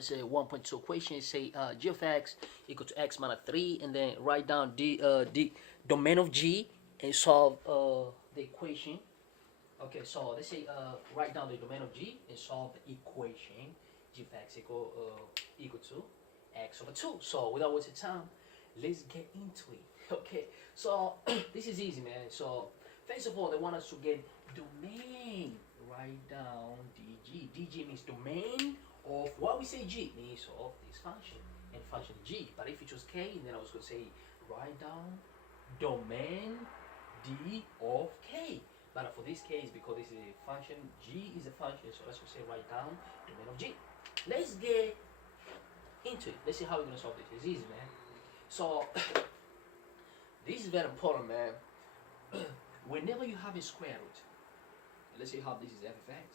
let's say 1.2 equation, say g of x equal to x minus 3, and then write down the domain of g and solve the equation. Okay, so let's say write down the domain of g and solve the equation g of x equal to x over 2. So without wasting time, let's get into it. Okay, so this is easy, man. So first of all, they want us to get domain. Write down dg. dg means domain of what we say g means of this function, and function g. But if you choose k, then I was going to say write down domain d of k. But for this case, because this is a function, g is a function, so let's just say write down domain of g. Let's get into it. Let's see how we're going to solve this. It's easy, man. So this is very important, man. Whenever you have a square root, let's say how this is f of x.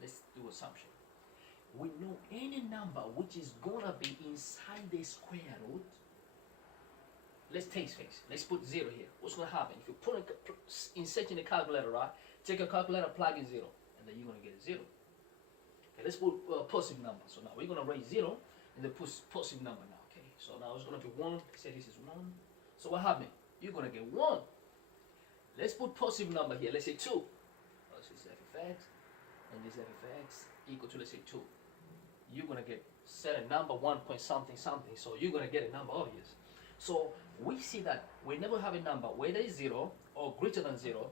Let's do assumption. We know any number which is gonna be inside the square root. Let's take space. Let's put 0 here. What's gonna happen? If you put insert in the calculator, right? Take a calculator, plug in 0, and then you're gonna get 0. Okay, let's put positive number. So now we're gonna raise 0 and then put positive number now. Okay, so now it's gonna be 1. Say this is 1. So what happened? You're gonna get 1. Let's put positive number here. Let's say 2. This is f of x, and this f of x equal to, let's say, 2. You're gonna get set a number 1 point something something. So you're gonna get a number obvious. So we see that whenever we have a number whether it's 0 or greater than 0,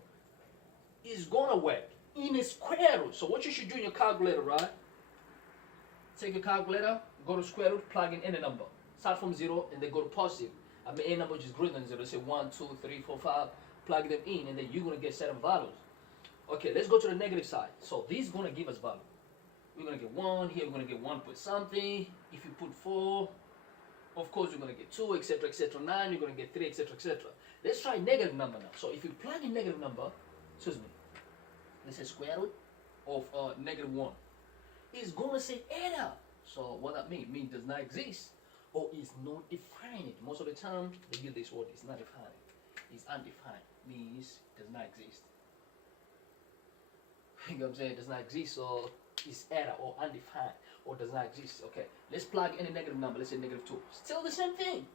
is gonna work in a square root. So what you should do in your calculator, right? Take a calculator, go to square root, plug in any number. Start from 0 and then go to positive. I mean, any number which is greater than 0. Say 1, 2, 3, 4, 5. Plug them in, and then you're gonna get certain values. Okay, let's go to the negative side. So this is gonna give us value. We're gonna get 1 here. We're gonna get 1 point something. If you put 4, of course you're gonna get 2, etc., etc. 9. You're gonna get 3, etc., etc. Let's try negative number now. So if you plug in negative number, excuse me, let's say square root of negative 1, it's gonna say error. So what that means? Means does not exist or is not defined. Most of the time they use this word. It's not defined. It's undefined. Means does not exist. You know what I'm saying? It does not exist, or is error or undefined or does not exist. Okay, let's plug any negative number. Let's say negative 2. Still the same thing.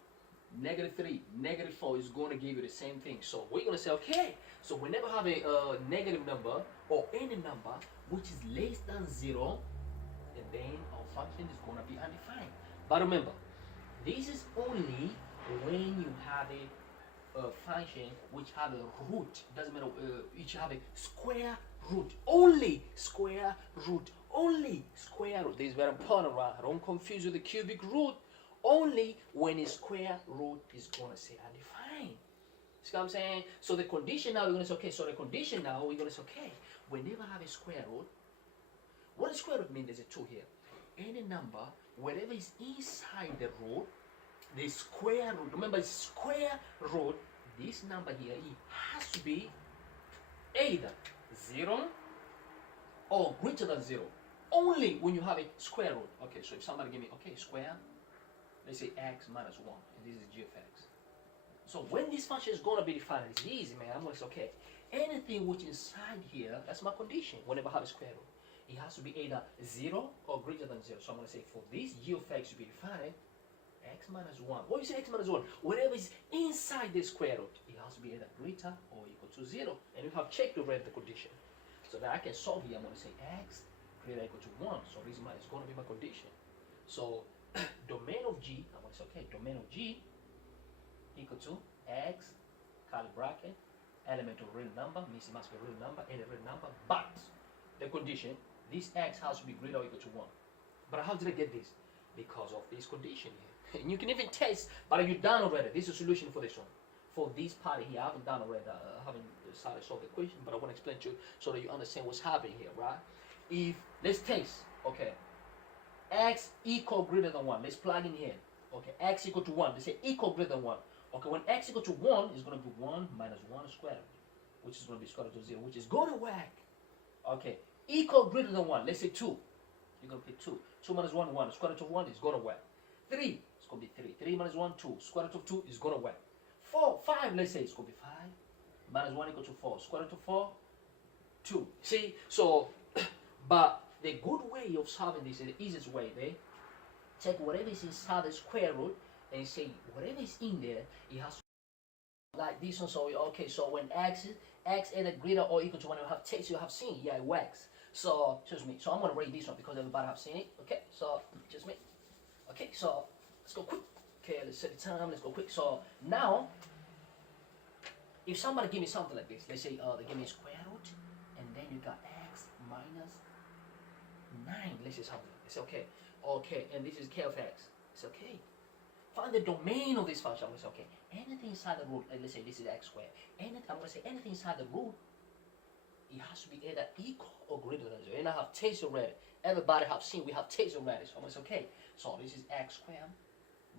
Negative 3, negative 4 is going to give you the same thing. So we're going to say, okay, so whenever have a negative number or any number which is less than 0, and then our function is going to be undefined. But remember, this is only when you have a function which have a root. Doesn't matter, which have a square root. Only square root. Only square root. This is very important, right? Don't confuse with the cubic root. Only when a square root is going to say undefined. See what I'm saying? So the condition now, we're going to say, okay, so the condition now, we're going to say, okay, whenever I have a square root, what does square root mean? There's a 2 here. Any number, whatever is inside the root, the square root, remember it's square root, this number here, it has to be either 0 or greater than 0. Only when you have a square root. Okay, so if somebody give me, okay, square, let's say x minus 1, and this is g of x. So when this function is going to be defined, it's easy, man. I'm going to say, okay, anything which is inside here, that's my condition. Whenever I have a square root, it has to be either 0 or greater than 0. So I'm going to say, for this g of x to be defined, x minus 1. What you say x minus 1? Whatever is inside the square root, it has to be either greater or equal to 0. And you have checked already the condition. So that I can solve here, I'm going to say x greater or equal to 1. So this is going to be my condition. So domain of g, I'm going to say, okay, domain of g equal to x, curly bracket, element of real number, means it must be a real number, and a real number, but the condition, this x has to be greater or equal to 1. But how did I get this? Because of this condition here. And you can even test, but you've done already. This is a solution for this one. For this part here, I haven't done already. I haven't decided to solve the equation, but I want to explain to you so that you understand what's happening here, right? If, let's test, okay, x equal greater than 1. Let's plug in here. Okay, x equal to 1. Let's say equal greater than 1. Okay, when x equal to 1, is going to be 1 minus 1 squared, which is going to be square root of 0, which is going to work. Okay, equal greater than 1. Let's say 2. You're going to pick 2. 2 minus 1, 1. Square root of 1 is going to work. 3, it's going to be 3. 3 minus 1, 2. Square root of 2 is going to work. 4, 5, let's say it's going to be 5. Minus 1 equal to 4. Square root of 4, 2. See, so, but the good way of solving this, the easiest way there, take whatever is inside the square root and say whatever is in there, it has to like this one. So okay, so when x either greater or equal to when you have text you have seen, yeah, it works. So excuse me. So I'm gonna rate this one because everybody have seen it. Okay, so just me. Okay, so let's go quick. Okay, let's set the time. Let's go quick. So now, if somebody give me something like this, let's say they give me square root, and then you got x minus 9. Let's say something. It's okay. Okay, and this is k of x. It's okay. Find the domain of this function. I'm gonna say okay. Anything inside the root, let's say this is x squared. I'm gonna say anything inside the root, it has to be either equal or greater than 0. And I have taste already. Everybody have seen we have taste already. So I'm gonna say okay. So this is x squared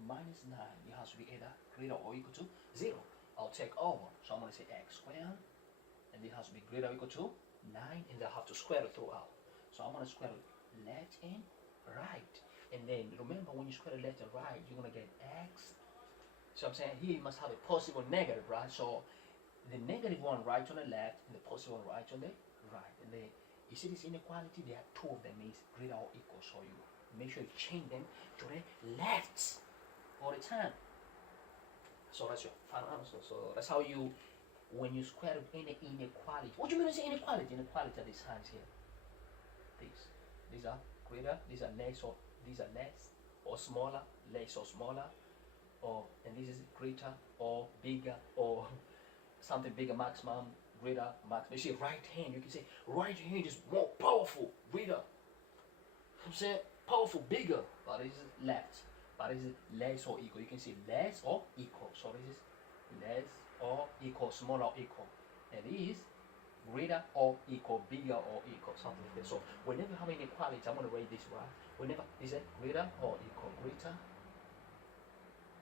minus 9. It has to be either greater or equal to 0. I'll take over. So I'm gonna say x squared, and it has to be greater or equal to 9, and I have to square it throughout. So I'm gonna square it left and right. And then remember, when you square the left and right, you're gonna get x. So I'm saying here you must have a positive or negative, right? So the negative one right on the left and the positive one right on the right. And then you see this inequality, there are two of them is greater or equal. So you make sure you change them to the left all the time. So that's your final answer. So that's how you, when you square any inequality. What do you mean when you say inequality? Inequality are these signs here. These are greater, these are less or smaller, less or smaller, or and this is greater or bigger or something bigger, maximum, greater, maximum. You see right hand, you can say right hand is more powerful, greater. I'm saying powerful, bigger, but this is left. But this is less or equal. You can say less or equal. So this is less or equal, smaller or equal. And this is greater or equal, bigger or equal, something like that. So whenever you have inequality, I'm going to write this, right? Whenever is it greater or equal, greater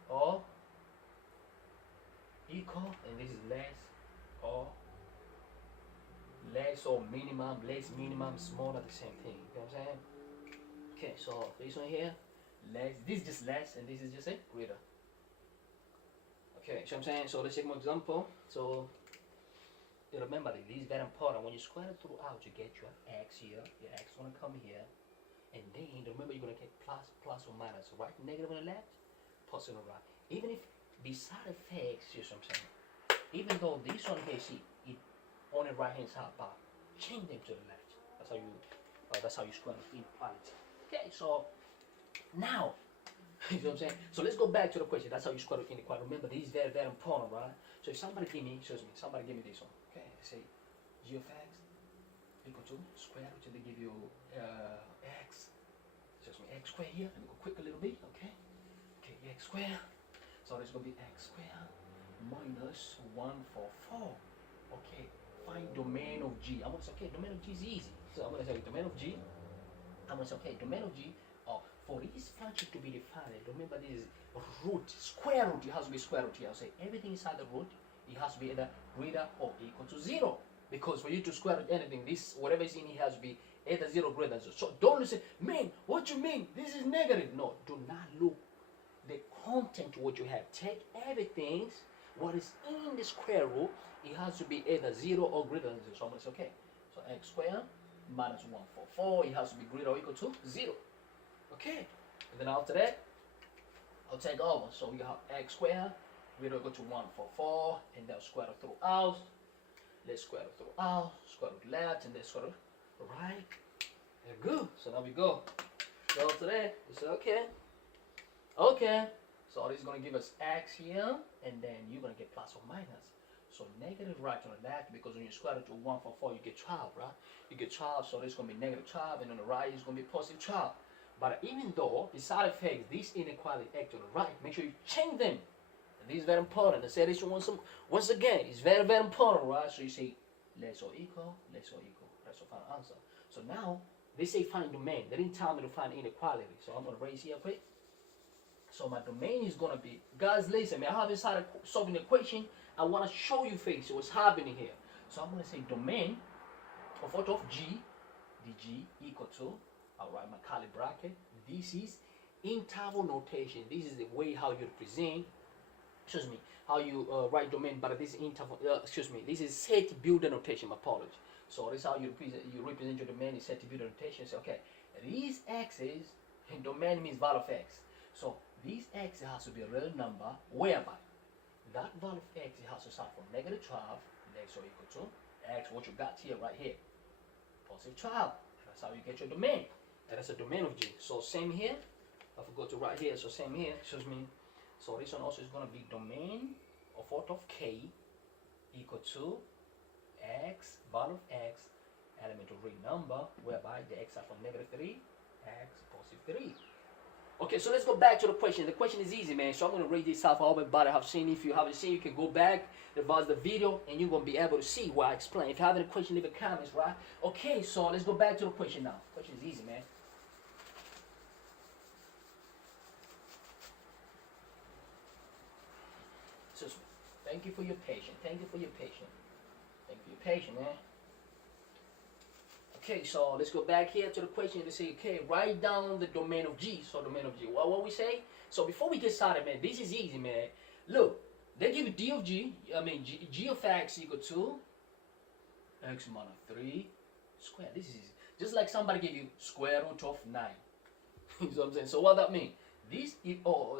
or equal, and this is less or minimum, less, minimum, smaller, the same thing. You know what I'm saying? Okay, so this one here, less, this is just less, and this is just a greater. Okay, so I'm saying, so let's take more example. So remember that this is very important. When you square it throughout, you get your x here, your x gonna come here, and then remember you're gonna get plus or minus, right? Negative on the left, positive on the right. Even if beside the x, see what I'm saying? Even though this one here, see, it on the right hand side, but change them to the left. That's how you square the inequality. Okay, so now, you know what I'm saying? So let's go back to the question. That's how you square the inequality. Remember, this is very, very important, right? So if somebody give me, somebody give me this one. Okay, say g of x equal to square root, and they give you x. Excuse me, x squared here. Let me go quick a little bit. Okay, x squared. So this is gonna be x squared minus 144. Okay, find domain of g. I'm gonna say okay, domain of g is easy. So I'm gonna say domain of g. I'm gonna say okay, domain of g. For this function to be defined, remember this is root, square root. It has to be square root here. I'll say everything inside the root, it has to be either greater or equal to 0. Because for you to square root anything, this whatever is in here has to be either 0 or greater than 0. So don't say, man, what you mean? This is negative. No, do not look the content to what you have. Take everything, what is in the square root, it has to be either 0 or greater than 0. So I'm going to say, okay, so x squared minus 144, it has to be greater or equal to 0. Okay, and then after that, I'll take over. So we have x squared, we're going to go to 144, and then square it throughout. Let's square it throughout, square it left, and then square it right. And good. So now we go. So after that, we say okay. Okay. So this is going to give us x here, and then you're going to get plus or minus. So negative right on the left, because when you square it to 144, you get 12, right? You get 12, so this is going to be negative 12, and on the right is going to be positive 12. But even though the side effects, this inequality act to the right, make sure you change them. And this is very important. I say this once again, it's very, very important, right? So you say less or equal, that's your final answer. So now, they say find domain. They didn't tell me to find inequality. So I'm going to raise here quick. So my domain is going to be, guys, listen, I have inside solving the equation. I want to show you things, what's happening here. So I'm going to say domain of g, the g equal to, I'll write my curly bracket. This is interval notation. This is the way how you represent, how you write domain, but this is interval, this is set builder notation, my apology. So this is how you represent your domain is set builder notation. So okay, these x's And domain means value of x. So this x has to be a real number whereby that value of x it has to start from negative 12, x or equal to x, what you got here, right here, positive 12. That's how you get your domain. And that's a domain of G. So same here. I forgot to write here. So same here shows me. So this one also is going to be domain of what of k equal to x, value of x, element of real number, whereby the x are from negative 3, x positive 3. Okay, so let's go back to the question. The question is easy, man. So I'm going to read this out for everybody have seen. If you haven't seen, you can go back, revise the video, and you're going to be able to see what I explain. If you have any question, leave a comments, right? Okay, so let's go back to the question now. Question is easy, man. So thank you for your patience. Thank you for your patience. Thank you for your patience, man. Okay, so let's go back here to the question. They say, okay, write down the domain of G. So domain of G. What we say? So before we get started, man, this is easy, man. Look, they give you D of G. G of x equal to x minus 3 squared. This is easy. Just like somebody gave you square root of 9. You know what I'm saying? So what that mean? This,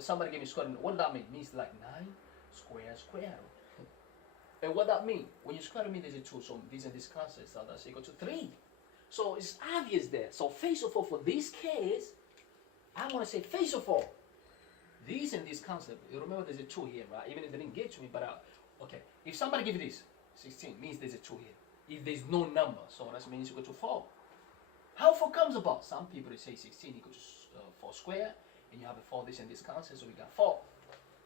somebody gave me square root. What does that mean? It means like 9 square root. And what that mean? When you square root, there's a 2. So this and this cancel. So that's equal to 3. So it's obvious there. So first of all, for this case, I'm going to say first of all, this and this concept. You remember there's a 2 here, right? Even if they didn't get to me, but okay. If somebody give you this, 16 means there's a 2 here. If there's no number, so that means equal to 4. How 4 comes about? Some people they say 16 equals to 4 square, and you have a 4 this and this cancel, so we got 4.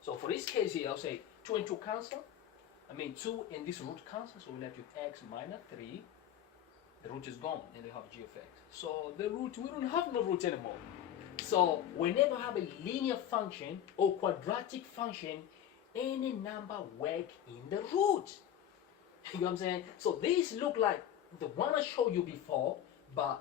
So for this case here, I'll say 2 and 2 cancel. 2 and this root cancel, so we left with x minus 3. The root is gone, and they have g of x. So the root, we don't have no root anymore. So whenever I have a linear function or quadratic function, any number work in the root. You know what I'm saying? So these look like the one I showed you before, but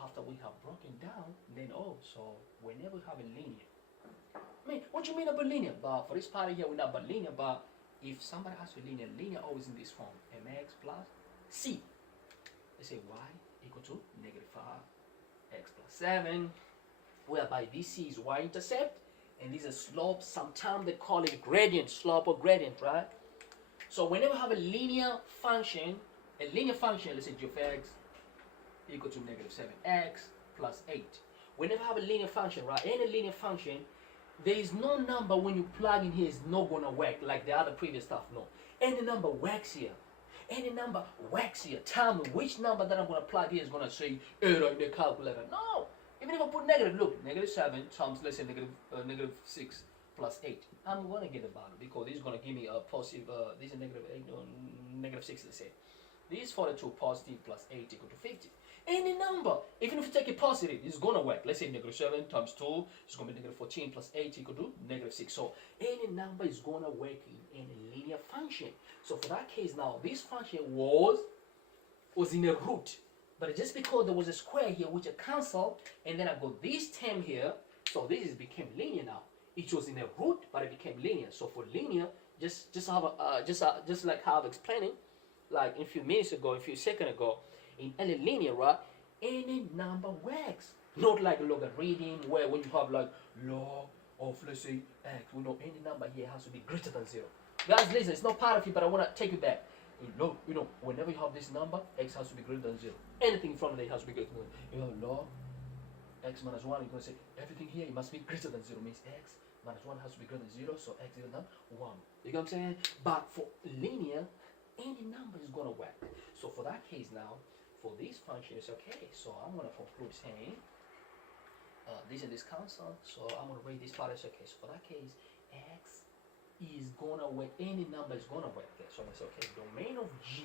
after we have broken down, then so whenever we have a linear. What do you mean about linear? But for this part here, we're not about linear, but if somebody has a linear always in this form, mx plus c. They say y equal to negative 5 x plus 7, whereby this c is y-intercept, and this is a slope. Sometimes they call it gradient, slope or gradient, right? So whenever I have a linear function, let's say g of x equal to negative 7x plus 8. Whenever I have a linear function, right, any linear function, there is no number when you plug in here is not going to work like the other previous stuff, no. Any number works here. Any number works here. Tell me which number that I'm going to plug here is going to say error in the calculator. No. Even if I put negative, look, negative 7 times, let's say negative 6 plus 8. I'm going to get a value because this is going to give me a positive, this is negative 8, negative 6, let's say. This is 42 positive plus 8 equal to 50. Any number, even if you take it positive, it's going to work. Let's say negative 7 times 2 is going to be negative 14 plus 8 equal to negative 6. So any number is going to work in a linear function. So for that case now, this function was in a root. But just because there was a square here which I canceled, and then I got this term here, so this became linear now. It was in a root, but it became linear. So for linear, just like how I've explained it, like a few seconds ago, in any linear, right, any number works. Not like logarithm, where when you have like log of, let's say, x, we know any number here has to be greater than 0. Guys, listen, it's not part of it, but I want to take you back. Whenever you have this number, x has to be greater than 0. Anything in front of it has to be greater than 0. You have log x minus 1, you're going to say everything here, it must be greater than 0, means x minus 1 has to be greater than 0, so x greater than 1. You know what I'm saying? But for linear, any number is going to work. So for that case now, for this function, it's okay. So I'm going to conclude saying this and this cancel. So I'm going to rate this part as okay. So for that case, x is going to work. Any number is going to work there. So I'm going to say, okay, domain of G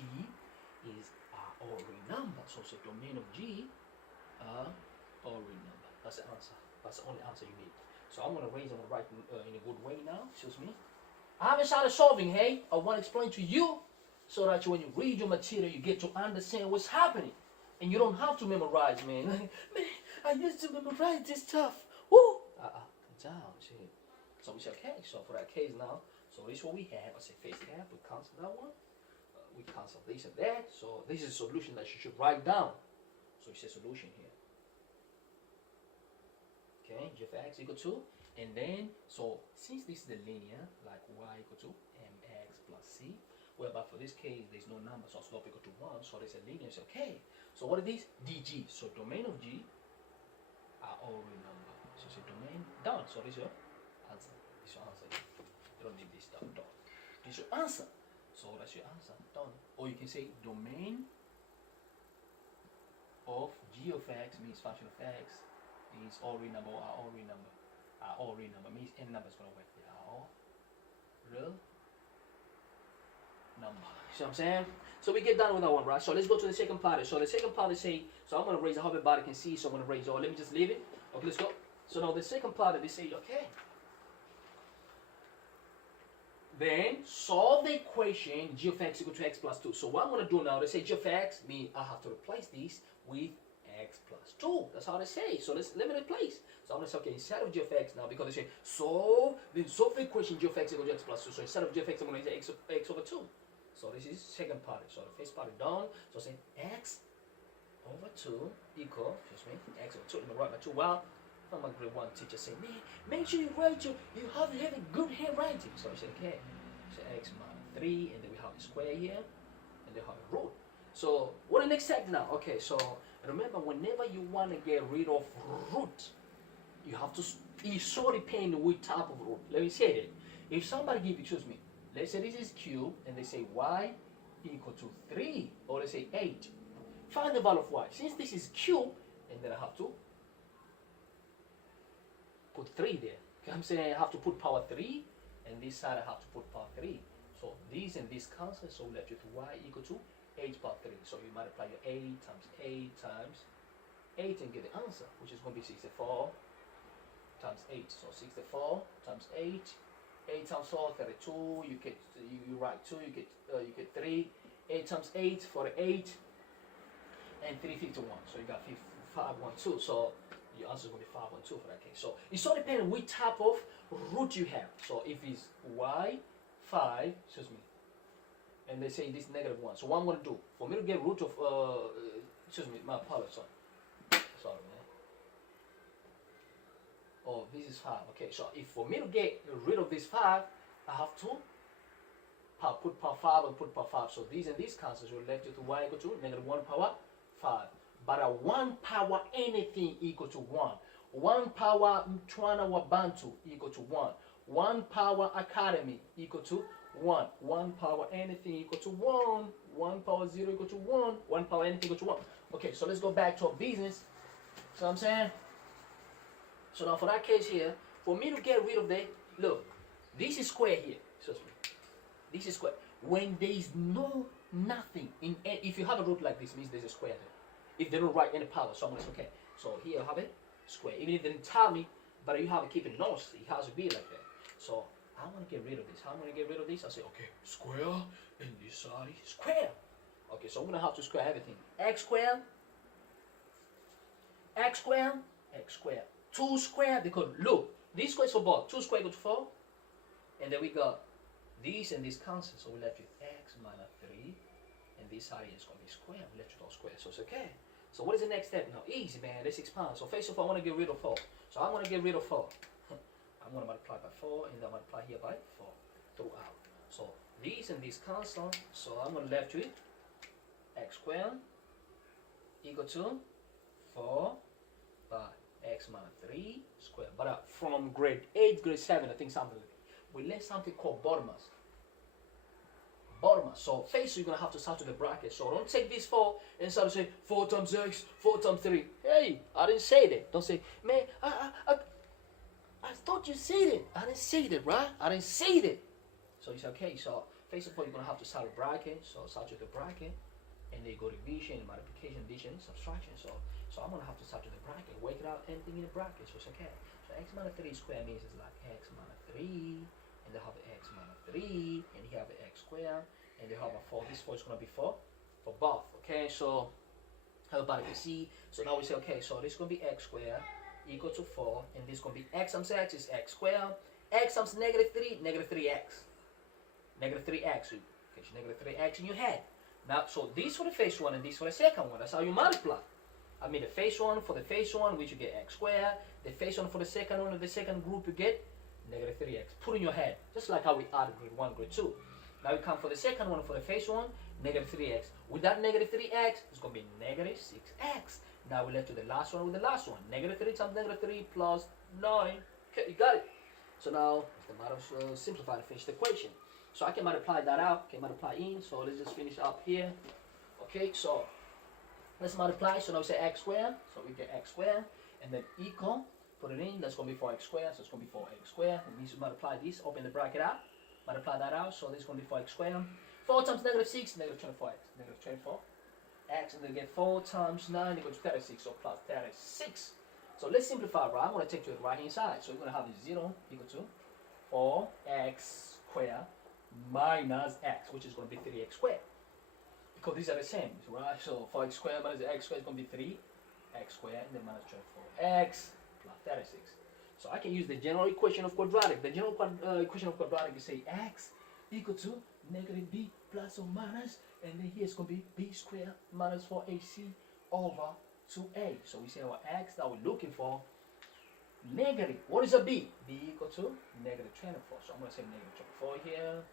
is all real number. So say domain of G all real number. That's the answer. That's the only answer you need. So I'm going to raise and write in a good way now. Excuse me. I haven't started solving, hey. I want to explain to you so that when you read your material, you get to understand what's happening. And you don't have to memorize, man. Man, I used to memorize this stuff. Woo! Down, see. So we say, okay, so for that case now, so this is what we have. I say face it up, we cancel that one. We cancel this and that. So this is a solution that you should write down. So you say solution here. Okay, g of x equal to, and then, so since this is the linear, like y equal to mx plus c, whereby for this case there's no number, so slope equal to 1, so there's a linear, so okay. So what is this? dg, so domain of g are all real number. So it's a domain, done. So this is your answer. This is your answer. You don't need this stuff, done. This is your answer. So that's your answer, done. Or you can say domain of g of x means function of x is all real number, are all real number, are all real number, means any number is going to work. They are all real number. See what I'm saying? So we get done with that one, right? So let's go to the second part. So the second part is say, so I'm going to raise, I hope everybody can see, so I'm going to raise, or let me just leave it. Okay, let's go. So now the second part, they say, okay, then solve the equation g of x equal to x plus 2. So what I'm going to do now, they say g of x, means I have to replace this with x plus 2. That's how they say. So let me replace. So I'm going to say, okay, instead of g of x now, because they say solve the equation g of x equal to x plus 2. So instead of g of x, I'm going to say x over 2. So this is second part. So the first part is done. So say x over 2 equal, excuse me, x over 2. Let me write my 2. Well, I'm a grade 1 teacher say, man, make sure you write you have a good handwriting. So I said, okay, so x minus 3, and then we have a square here, and then have a root. So what the next step now? Okay, so remember, whenever you want to get rid of root, you have to, it's so depending which type of root. Let me say that. If somebody give you, choose me, let's say this is cube, and they say y equal to 3, or let's say 8. Find the value of y. Since this is cube, and then I have to put 3 there. Okay, I'm saying I have to put power 3, and this side I have to put power 3. So these and this cancel, so we left with y equal to 8 power 3. So you multiply your 8 times 8 times 8 and get the answer, which is going to be 64 times 8. So 64 times 8. 8 times 4, 32. You get you write 2. You get 3. 8 times 8, 48, and 351. So you got 512. So your answer is going to be 512 for that case. So it's all depending which type of root you have. So if it's y5, excuse me, and they say this negative 1. So what I'm going to do, for me to get root of, excuse me, my apologies, sorry man. Oh, this is 5. Okay, so if for me to get rid of this 5, I have to put power 5 and put power 5. So these and these cancels, we're left with y equal to negative 1 power 5. But a 1 power anything equal to 1. 1 power Mtwana wa Bantu equal to 1. 1 power Academy equal to 1. 1 power anything equal to 1. 1 power 0 equal to 1. 1 power anything equal to 1. Okay, so let's go back to our business. So I'm saying, so now for that case here, for me to get rid of that, look, this is square here. Excuse me. This is square. When there is no nothing in, if you have a root like this, means there's a square there. If they don't write any power, so I'm going to say, okay, so here I have it, square. Even if they didn't tell me, but you have to keep it notes, it has to be like that. So I want to get rid of this. How am I going to get rid of this? I say, okay, square, and this side is square. Okay, so I'm going to have to square everything. X squared, x squared, x squared. 2 squared, because look, this square is for both. 2 squared equals 4. And then we got this and this cancel, so we left with x minus 3. And this side is going to be square. We left with all square, so it's okay. So what is the next step now? Easy, man. Let's expand. So first of all, I want to get rid of 4. So I'm going to get rid of 4. I'm going to multiply by 4, and then multiply here by 4 throughout. So these and these cancel. So I'm going to left with x squared equal to 4 by x minus 3 squared. But from grade 8, grade 7, I think something like that, we learned something called bottomers. Bottomers. So first you're going to have to start with the bracket. So don't take this 4 and start to say 4 times x, 4 times 3. Hey, I didn't say that. Don't say, man, I thought you said it. I didn't say that, right? I didn't say that. So you say, okay, so first of all, you're going to have to start with bracket. So start with the bracket. And then you go division, multiplication, addition, subtraction. So I'm going to have to start with the bracket. Work it out, anything in the bracket. So it's okay. So x minus 3 square means it's like x minus 3. And they have the x minus 3. And you have the x squared. And they have a 4. This 4 is going to be 4 for both. Okay, so everybody can see. So now we say, okay, so this is going to be x squared equal to 4. And this is going to be x times x is x squared. X times negative 3, negative 3x. Negative 3x. Okay, so negative 3x in your head. Now, so this for the first one and this for the second one. That's how you multiply. I mean the first one, for the first one, which you get x squared. The first one for the second one, of the second group, you get negative 3x. Put in your head, just like how we added grade 1, grade 2. Now we come for the second one, for the first one, negative 3x. With that negative 3x, it's going to be negative 6x. Now we're left to the last one with the last one. Negative 3 times negative 3 plus 9. Okay, you got it. So now it's the matter of simplify to finish the equation. So I can multiply that out, can multiply in. So let's just finish up here. Okay, so let's multiply. So now we say x squared. So we get x squared. And then equal, put it in. That's going to be 4x squared. So it's going to be 4x squared. It means to multiply this, open the bracket out. Multiply that out. So this is going to be 4x squared. 4 times negative 6, negative 24x. Negative 24. X, and then get 4 times 9 equals 36, so plus 36. So let's simplify, right? I'm going to take to the right hand side. So we're going to have 0 equal to 4x squared minus x, which is going to be 3x squared. Because these are the same, right? So 4x squared minus x squared is going to be 3x squared, and then minus 24x plus 36. So I can use the general equation of quadratic. The general equation of quadratic is say x equal to negative b plus or minus, and then here it's going to be b squared minus 4ac over 2a. So we say our x that we're looking for, negative. What is a b? B equal to negative 24. So I'm going to say negative 24 here,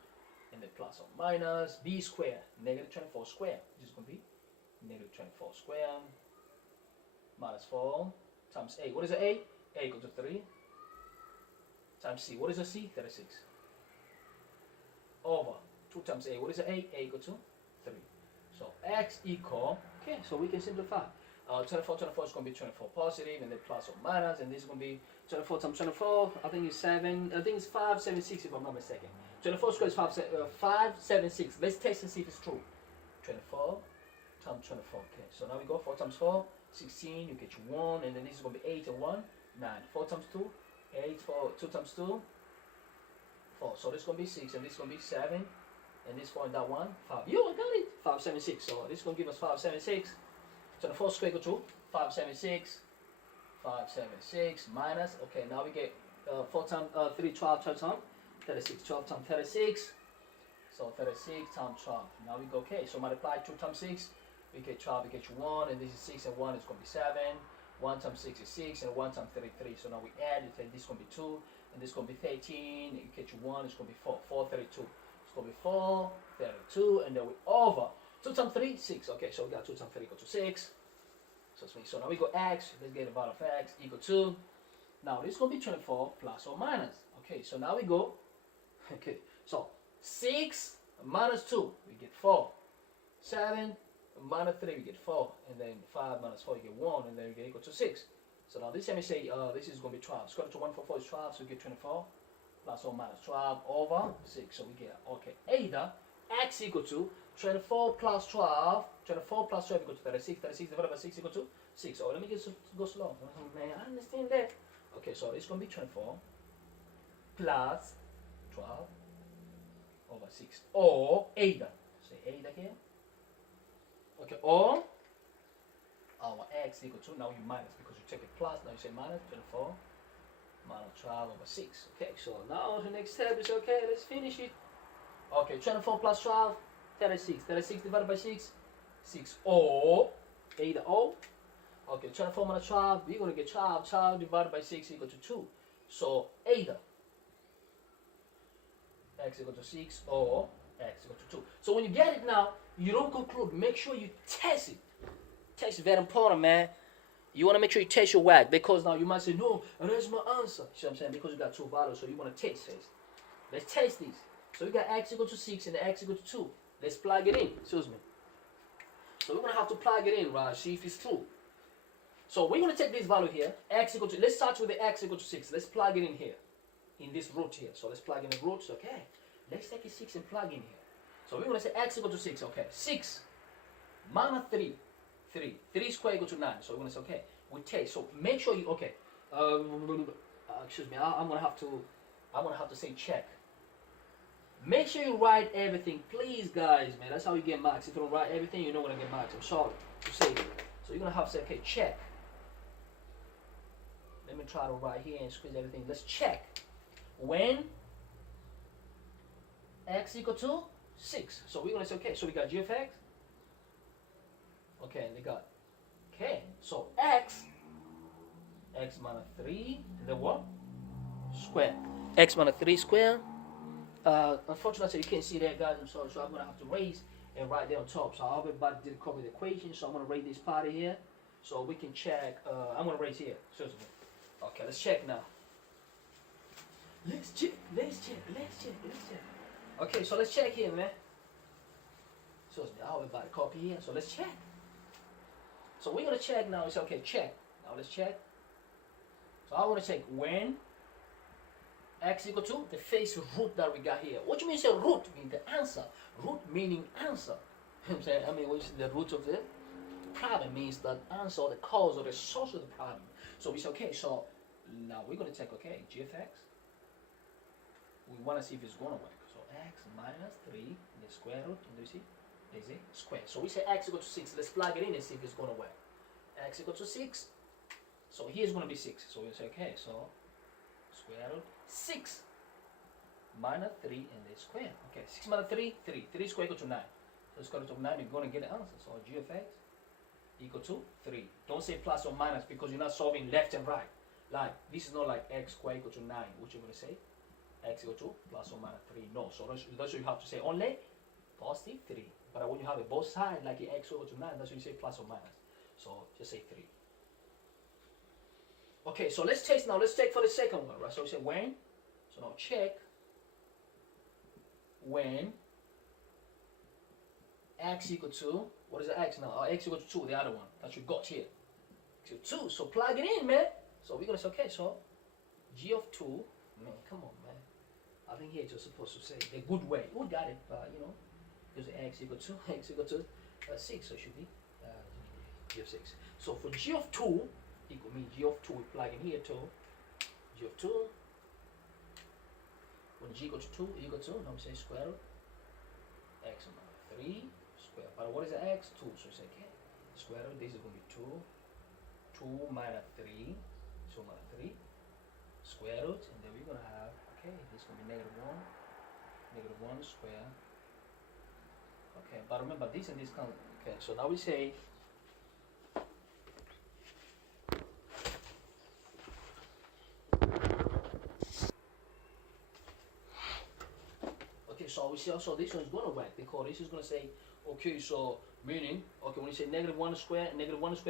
and then plus or minus b squared, negative 24 squared, which is going to be negative 24 squared minus 4 times a. What is a? A equal to 3 times c. What is a c? 36 over 2 times a. What is a? A equal to 3. So x equal, okay, so we can simplify. 24 is going to be 24 positive, and then plus or minus, and this is going to be 24 times 24, I think it's 7, I think it's 576 if I'm not mistaken. 24 squared is 576. Let's test and see if it's true. 24 times 24, okay, so now we go 4 times 4, 16, you get 1, and then this is going to be 8 and 1, 9. 4 times 2, 8, 4, 2 times 2, 4. So this is going to be 6, and this is going to be 7, and this 4 and that 1, 5. Yo, I got it! 576. So this is going to give us 576. So the 4 square equal to 576. 576 minus, okay, now we get 4 times 3, 12, 12 times 36. 12 times 36. So 36 times 12. Now we go, okay, so multiply 2 times 6. We get 12, we get 1, and this is 6 and 1 is going to be 7. 1 times 6 is 6, and 1 times 33. So now we add, this is going to be 2, and this is going to be 13. You get 1, it's going to be 4. 432. It's going to be 4, 32, and then we over. 2 times 3, 6. Okay, so we got 2 times 3 equal to 6. So now we go x, let's get the value of x equal to, now this is going to be 24 plus or minus. Okay, so now we go, okay, so 6 minus 2, we get 4. 7 minus 3, we get 4. And then 5 minus 4, you get 1, and then we get equal to 6. So now this, let me say, this is going to be 12. Square root of 1 for 4 is 12, so we get 24 plus or minus 12 over 6. So we get, okay, either x equal to 24 plus 12, 24 plus 12 equal to 36, 36 divided by 6 equal to 6. Oh, let me just go slow. Man, I understand that. Okay, so it's going to be 24 plus 12 over 6. Or either, say either here. Okay, or our x equal to, now you minus because you take it plus, now you say minus 24 minus 12 over 6. Okay, so now the next step is, okay, let's finish it. Okay, 24 plus 12, 36. 36 divided by 6, 6. Or, either or. Okay, 24 minus 12, we're going to get 12. 12 divided by 6 equal to 2. So, either x equal to 6 or x equal to 2. So when you get it now, you don't conclude. Make sure you test it. Test is very important, man. You want to make sure you test your WAG, because now you might say, no, that's my answer. See what I'm saying? Because you got two values, so you want to test first. Let's test these. So we got x equal to 6 and the x equal to 2. Let's plug it in. Excuse me. So we're going to have to plug it in, right? See if it's true. So we're going to take this value here. X equal to, let's start with the x equal to 6. Let's plug it in here. In this root here. So let's plug in the roots. Okay. Let's take a 6 and plug in here. So we're going to say x equal to 6. Okay. 6 minus 3. 3. 3 squared equal to 9. So we're going to say, okay. We take. So make sure you, okay. Excuse me. I'm going to have to say check. Make sure you write everything, please, guys, man. That's how you get marks. If you don't write everything, you're not gonna get marks. I'm sorry to say that. So you're gonna have to say, okay, check. Let me try to write here and squeeze everything. Let's check. When x equal to 6. So we're gonna say, okay, so we got g of x. Okay, and they got Okay, so x minus 3, and then what? Square. X minus 3 square. Unfortunately, you can't see that, guys. I'm sorry, so I'm gonna have to raise and write there on top. So everybody did copy the equation, so I'm gonna raise this part here, so we can check. I'm gonna raise here. Excuse me. Okay, let's check now. Let's check. Okay, so let's check here, man. Excuse me. Everybody copy here. So let's check. So we're gonna check now. It's okay. Check. Now let's check. So I want to check when x equal to the face root that we got here. What do you mean say root? Mean the answer. Root meaning answer. You know what I'm saying? I mean, which is the root of the problem means the answer or the cause or the source of the problem. So we say, okay, so now we're going to take, okay, g of x. We want to see if it's going to work. So x minus 3 the square root, and you see? Is it square? So we say x equal to 6. Let's plug it in and see if it's going to work. X equal to 6. So here's going to be 6. So we say, okay, so square root 6 minus 3 and the square. Okay, 6 minus 3, 3. 3 square equal to 9. So square root of 9, you're going to get the answer. So g of x equal to 3. Don't say plus or minus because you're not solving left and right. Like, this is not like x square equal to 9. What you're going to say? X equal to plus or minus 3. No, so that's what you have to say. Only positive 3. But when you have it both sides, like x equal to 9, that's what you say plus or minus. So just say 3. Okay, so let's test now. Let's check for the second one, right? So we say when. So now check when x equal to, what is the x now? X equal to 2, the other one that you got here. X equal to 2. So plug it in, man. So we're gonna say, okay, so g of 2, man, come on, man. I think here you're supposed to say the good way. We got it, but you know, because x equal to 6, so it should be g of 6. So for g of 2 equal mean g of 2, we plug in here too. G of 2. When g equal to 2 equal to, now we say square root x minus 3 square. But what is the x? 2. So it's okay. Square root, this is going to be 2. 2 minus 3. So minus 3 square root, and then we're going to have, okay, this is going to be negative 1. Negative 1 square. Okay, but remember this and this come. Okay, so now we say so we see also this one is going to work because this is going to say, okay, so meaning, okay, when you say negative 1 square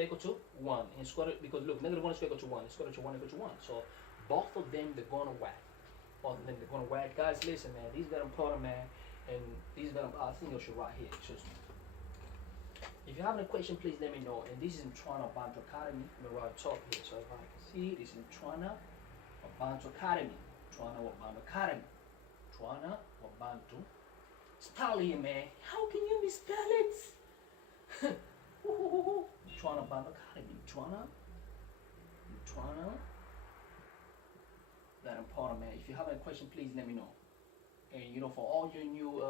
equal to 1. And square, because look, negative 1 square equal to 1, square root of 1 equal to 1. So both of them, they're going to work. Both of them, they're going to work. Guys, listen, man, these are important, man. And these are, I think you should write here. Excuse me. If you have any question, please let me know. And this is in Toronto Bantu Academy. I'm going to write top here so everybody can see. This is in Toronto Bantu Academy. Toronto Bantu Academy. Toronto Bantu. Spell here, man. How can you misspell it? Toronto Bantu Academy. Toronto. That important, man. If you have any question, please let me know. And you know, for all your new,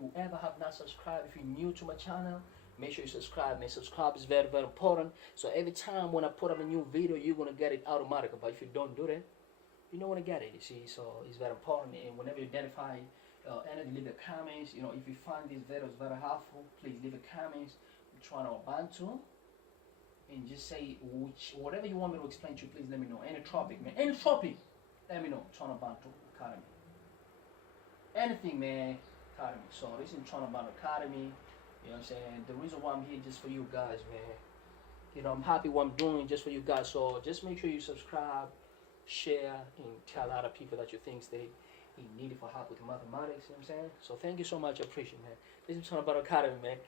whoever have not subscribed, if you're new to my channel, make sure you subscribe, man. Subscribe is very, very important. So every time when I put up a new video, you're gonna get it automatically. But if you don't do that, you don't want to get it. You see, so it's very important. And whenever you identify, and leave the comments. You know, if you find these videos very helpful, please leave the comments. I'm trying to Bantu. And just say whatever you want me to explain to you, please let me know. Any topic, man. Any topic, let me know. Toronto Bantu Academy. Anything, man. Academy. So this is Toronto Bantu Academy. You know what I'm saying? The reason why I'm here just for you guys, man. You know, I'm happy what I'm doing just for you guys. So just make sure you subscribe, share, and tell other people that you think they need it for help with mathematics. You know what I'm saying? So thank you so much. I appreciate it, man. This is Toronto Bantu Academy, man.